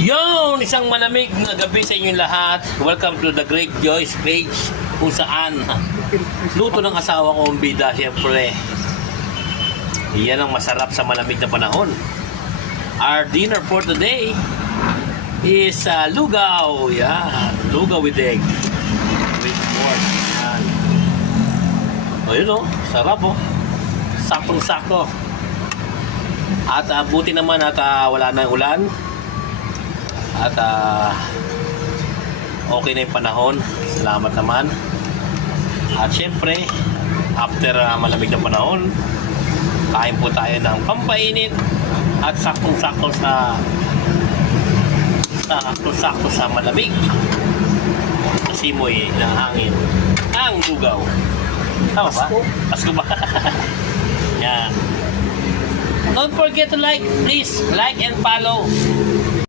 Yon, isang malamig na gabi sa inyong lahat. Welcome to the Great Joyce page kung saan luto ng asawa ko ang bida, siyempre. Iyan ang masarap sa malamig na panahon. Our dinner for today is lugaw. Yan, lugaw with egg. With pork. Yan. O yun o, sarap o. Saktong-sakto. At buti naman at wala na ulan. At okay na yung panahon. Salamat naman. At syempre, after malamig na panahon, kain po tayo ng pampainit at saktong-sakto sa malamig. Simoy ng hangin. Ang lugaw. Tama ba? Pasko ba? Yan. Don't forget to like, please. Like and follow